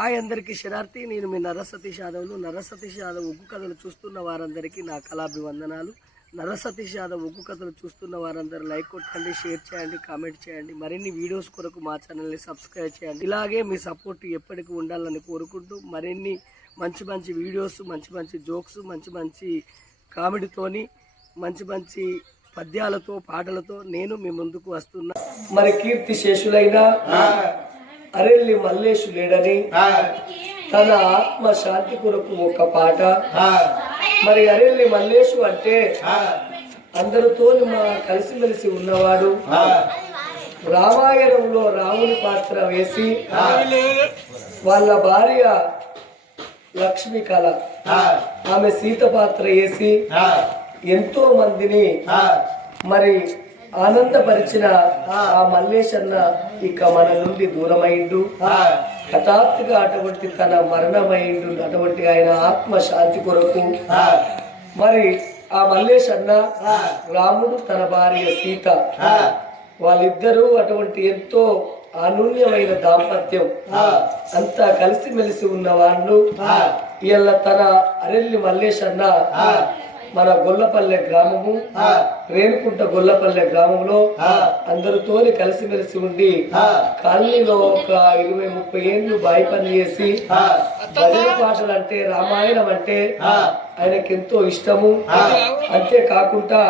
Hi అందరికీ శరార్థి. నేను మీ నరసతీష్ యాదవ్ను. నరసతీష్ యాదవ్ ఉగ్గు కథలు చూస్తున్న వారందరికీ నా కళాభివందనాలు. నరసతీష్ యాదవ్ ఉగ్గు కథలు చూస్తున్న వారందరూ లైక్ కొట్టండి, షేర్ చేయండి, కామెంట్ చేయండి. మరిన్ని వీడియోస్ కొరకు మా ఛానల్ని సబ్స్క్రైబ్ చేయండి. ఇలాగే మీ సపోర్ట్ ఎప్పటికీ ఉండాలని కోరుకుంటూ మరిన్ని మంచి మంచి వీడియోస్, మంచి మంచి జోక్స్, మంచి మంచి కామెడీతోని, మంచి మంచి పద్యాలతో, పాటలతో నేను మీ ముందుకు వస్తున్నా. మరి కీర్తి శేషులైన అరెల్లి మల్లేషు లేడని తన ఆత్మ శాంతి కొరకు ఒక పాట. మరి అరెల్లి మల్లేషు అంటే అందరితో కలిసిమెలిసి ఉన్నవాడు. రామాయణంలో రాముని పాత్ర వేసి వాళ్ళ భార్య లక్ష్మీ కళ, ఆమె సీత పాత్ర వేసి ఎంతో మందిని మరి ఆనందపరిచిన ఆ మల్లేశన్న ఇక మన నుండి దూరమైండు. హఠాత్తుగా అటువంటి తన మరణమైండు. అటువంటి ఆయన ఆత్మ శాంతి కొరకు మరి ఆ మల్లేశన్న, రాముడు, తన భార్య సీత, వాళ్ళిద్దరూ అటువంటి ఎంతో అనూన్యమైన దాంపత్యం, అంతా కలిసిమెలిసి ఉన్న వాళ్ళు. ఇలా తన అరెల్లి మల్లేశన్న మన గొల్లపల్లె గ్రామము, రేణుకుంట గొల్లపల్లె గ్రామంలో అందరితోని కలిసిమెలిసి ఉండి కాలనీలో ఒక 20-30 ఏళ్ళు బాయి పని చేసి భజన పాటలు అంటే, రామాయణం అంటే ఆయనకి ఎంతో ఇష్టము. అంతేకాకుండా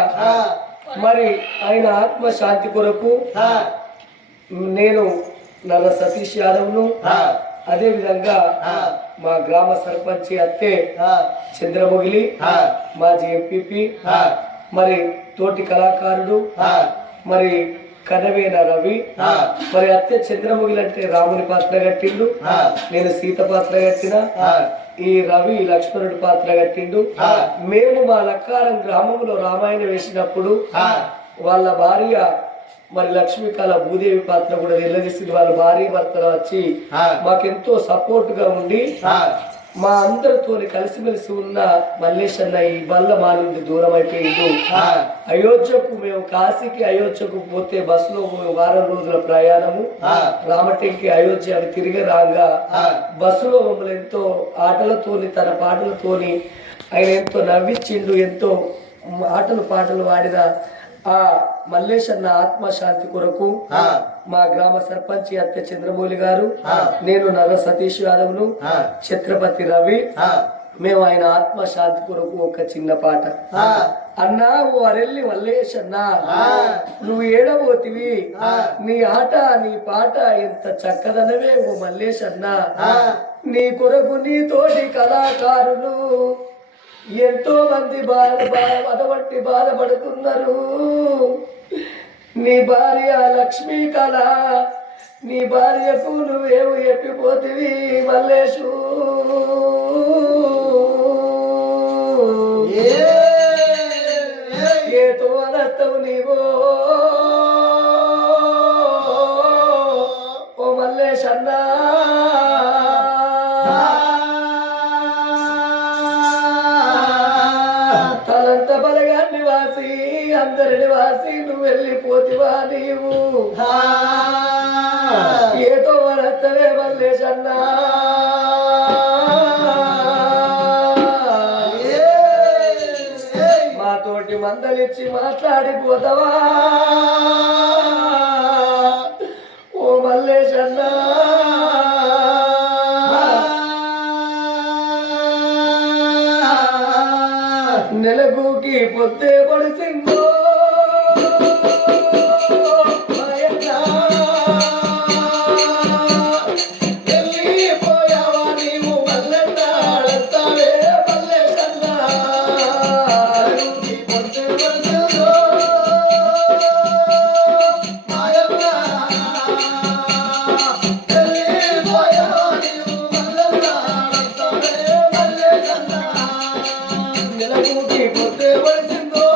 మరి ఆయన ఆత్మ శాంతి కొరకు నేను నల్ల సతీష్ యాదవ్ను, అదే విధంగా మా గ్రామ సర్పంచ్ అత్తే చంద్రమొగిలి, మాజీ ఎంపీపీ, మరి తోటి కళాకారుడు మరి కనవేన రవి, మరి అత్తే చంద్రమొగిలి అంటే రాముని పాత్ర కట్టిండు, నేను సీత పాత్ర కట్టిన, ఈ రవి లక్ష్మణుడి పాత్ర కట్టిండు. మేము మా లక్కారం గ్రామంలో రామాయణం వేసినప్పుడు వాళ్ళ భార్య మరి లక్ష్మీకళ భూదేవి పాత్ర కూడా నిలదీసింది. వాళ్ళ భార్య భర్తలు వచ్చి మాకెంతో సపోర్ట్ గా ఉండి మా అందరితో కలిసిమెలిసి ఉన్న మల్లేశన్న ఈ వల్ల మా నుండి దూరం అయిపోయిండు. అయోధ్యకు మేము కాశీకి అయోధ్యకు పోతే బస్సులో వారం రోజుల ప్రయాణము, రామటెంకి అయోధ్య అని తిరిగి రాగా బస్సులో మమ్మల్ని ఎంతో ఆటలతోని, తన పాటలతోని ఆయన ఎంతో నవ్వించిండు. ఎంతో ఆటలు పాటలు వాడిన ఆ మల్లేశన్న ఆత్మశాంతి కొరకు మా గ్రామ సర్పంచ్ అత్తే చంద్రమౌళి గారు, నేను నల్ల సతీష్ యాదవ్ను, ఛత్రపతి రవి, మేము ఆయన ఆత్మశాంతి కొరకు ఒక చిన్న పాట. అన్నా ఓ అరెల్లి మల్లేశన్న, నువ్వు ఏడబోతివి, నీ ఆట నీ పాట ఎంత చక్కదనవే ఓ మల్లేశన్న. నీ కొరకు నీ తోటి కళాకారులు ఎంతో మంది అటువంటి బాధపడుతున్నారు. నీ భార్య లక్ష్మీ కళ, నీ భార్యకు నువ్వేమో ఎప్పిపోతివి మల్లేషు. ఏతో అనస్తవు నీవో ఓ మల్లేశన్నా. తలంత బలగాన్ని వాసి అందరిని వాసి నువ్వు వెళ్ళిపోతివా నీవు, ఏదో వరత్తవే మల్లేశన్నా. మాతోటి మందలిచ్చి మాట్లాడిపోతావా ఓ మల్లేశన్నా. నెలగుకి పొద్దే పడిసిందో వెళ్ళిపోయావా నీవు మల్లెన్నా అడతావే మల్లేశన్నా. పొద్దే పడిసిందో మాయన్నా, వెళ్ళిపోయావా నీవు మల్లెన్నా అడతావే మల్లేశన్నా. నెలగుకి పొద్దే పడిసిందో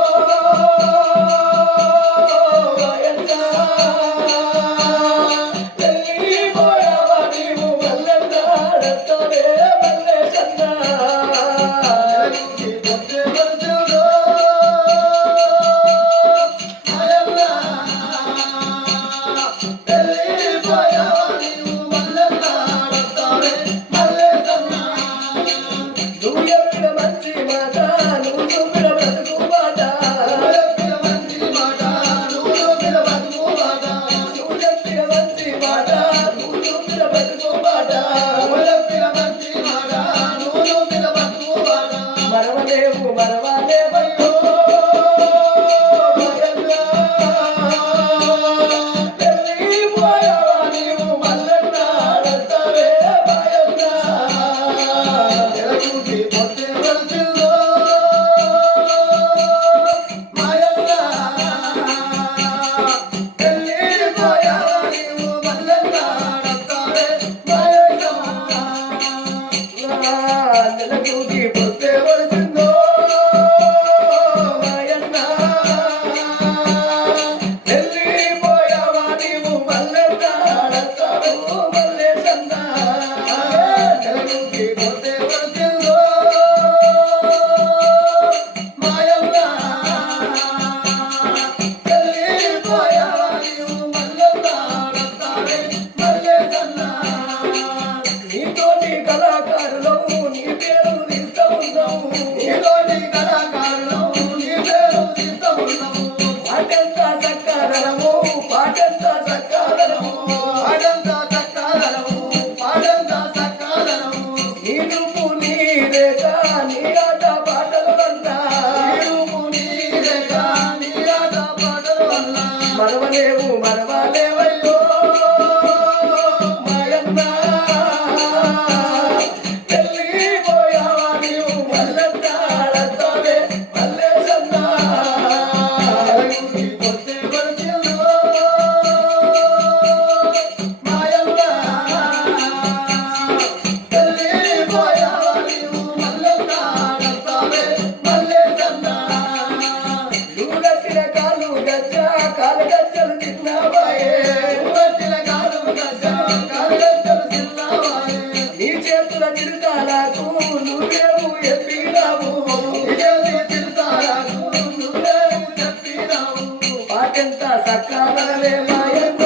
మనవే మాయన్న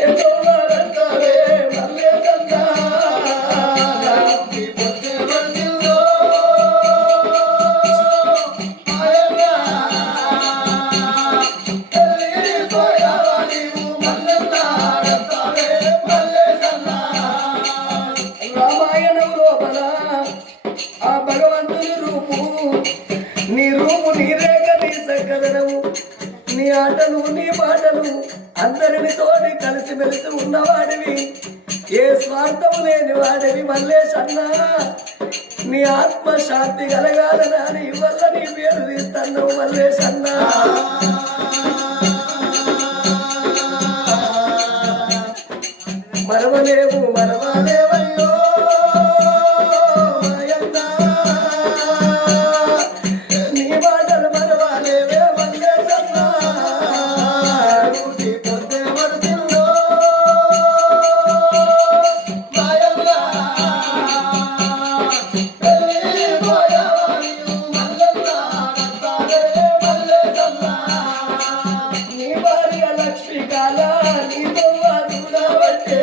ఏదో వరంతవే మల్లె కన్నా రామాయణం లోపల ఆ భగవంతుని రూపు నీ రూపు నీ రేఖ నీ సకలనము నీ ఆటలు నీ పాటలు అందరిని తోడి కలిసిమెలిసి ఉన్నవాడివి ఏ స్వార్థం లేని వాడివి మల్లేశన్న నీ ఆత్మ శాంతి కలగాలనా నీ వల్ల నీ పేరు తీస్తున్నావు మల్లేశన్న మరవలేవు మరవలేవయ్యో మాయన్న నీ మాటలు మరవలేవే మల్లేశన్న నీ పొద్దే వరసిందో మాయన్న వెళ్ళిపోయావని మల్లన్న నవ్వాలే మల్లేశన్న నీ భార్య లక్ష్మి కాల నీతో చూడవట్టే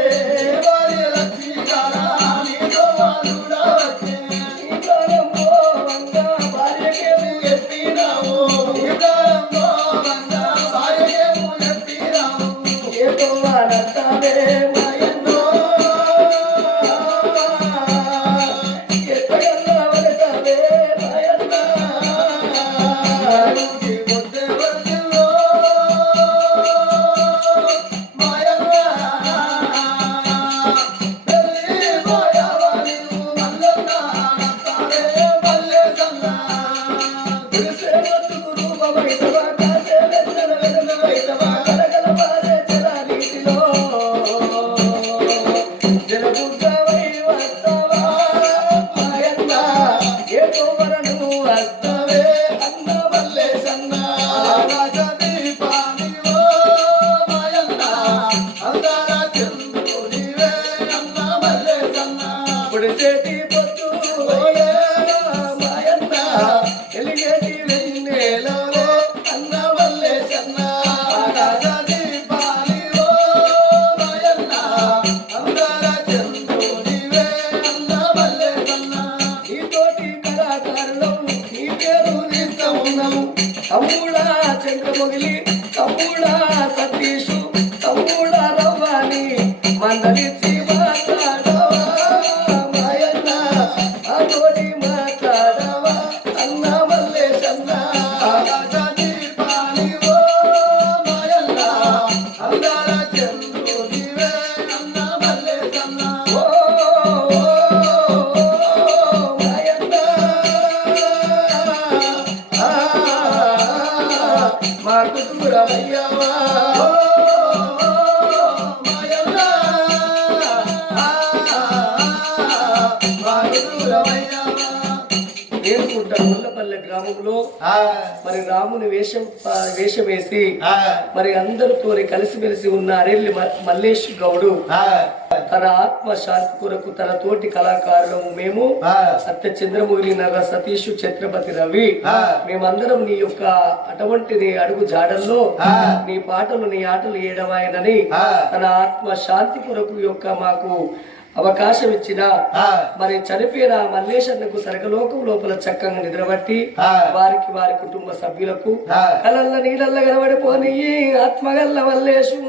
పొడిసేటి పొత్తు మాయన్న ఎలిగేటి వెన్నెలో అన్న మల్లేశన్న నీతోటి కళాకారులం నీ పేరు తీస్తా ఉన్నాము తమ్ముడా చంద్రమొగిలి తమ్ముడా సతీషు తమ్ముడా రవ్వాని మందలిచ్చి మాట్లాడవా మాయన్న తోటి మాట్లాడవా అన్న మల్లేశన్న మాకు దూరమయ్యావా నేర్పుంట ముల్లపల్లె గ్రామంలో మరి రాముని వేషం వేసి మరి అందరితో కలిసిమెలిసి ఉన్న అరెల్లి మల్లేష్ గౌడు తన ఆత్మ శాంతి కొరకు తన తోటి కళాకారులము మేము సత్య చంద్రమౌళి నగర సతీష్ ఛత్రపతి రవి మేమందరం నీ యొక్క అటువంటి నీ అడుగు జాడల్లో నీ పాటలు నీ ఆటలు ఏడవాయనని తన ఆత్మ శాంతి కొరకు యొక్క మాకు అవకాశం ఇచ్చిన మరి చనిపోయిన మల్లేశన్నకు సరగలోకం లోపల చక్కగా నిద్రబట్టి వారికి వారి కుటుంబ సభ్యులకు కలల్ల నీళ్ళల్ల కనబడిపోని ఆత్మగల్ల మల్లేశు